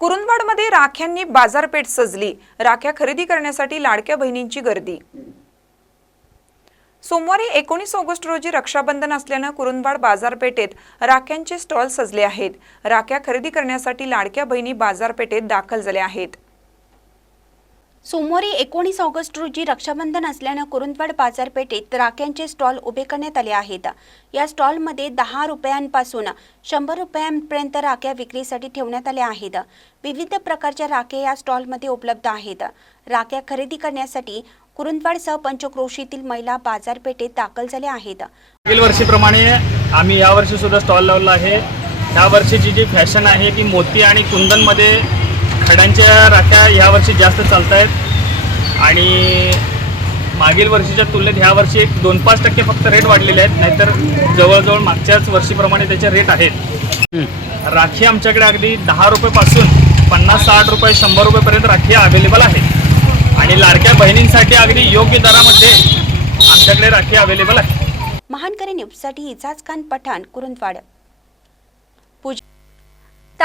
कुरुंदवाडमध्ये राख्यांनी बाजारपेठ सजली. राख्या खरेदी करण्यासाठी लाडक्या बहिणींची गर्दी. सोमवारी एकोणीस ऑगस्ट रोजी रक्षाबंधन असल्यानं कुरुंदवाड बाजारपेठेत राख्यांचे स्टॉल सजले आहेत. राख्या खरेदी करण्यासाठी लाडक्या बहिणी बाजारपेठेत दाखल झाल्या आहेत. सोमवारी एकोणीस ऑगस्ट रोजी रक्षाबंधन असल्यानं कुरुंदवाड बाजारपेठेत राख्यांचे स्टॉल उभे करण्यात आले आहेत. या स्टॉलमध्ये दहा रुपयांपासून शंभर रुपयांपर्यंत राख्या विक्रीसाठी ठेवण्यात आल्या आहेत. विविध प्रकारच्या राख्या या स्टॉलमध्ये उपलब्ध आहेत. राख्या खरेदी करण्यासाठी कुरुंदवाडसह पंचक्रोशीतील महिला बाजारपेठेत दाखल झाल्या आहेत. मागील वर्षीप्रमाणे आम्ही यावर्षी सुद्धा स्टॉल लावला आहे. या वर्षीची जी फॅशन आहे ती मोती आणि कुंदनमध्ये खड्यांच्या राख्या ह्यावर्षी जास्त चालत आहेत आणि मागील वर्षीच्या तुलनेत ह्या वर्षी एक दोन पाच टक्के फक्त रेट वाढलेले आहेत. नाहीतर जवळजवळ मागच्याच वर्षीप्रमाणे त्याचे रेट आहेत. राखी आमच्याकडे अगदी दहा रुपयेपासून पन्नास साठ रुपये शंभर रुपयेपर्यंत राखी अवेलेबल आहे. आणि लाडक्या बहिणींसाठी अगदी योग्य दरामध्ये आमच्याकडे राखी अवेलेबल आहे. महानकरी न्यूजसाठी इजाज खान पठाण कुरुंदवाड.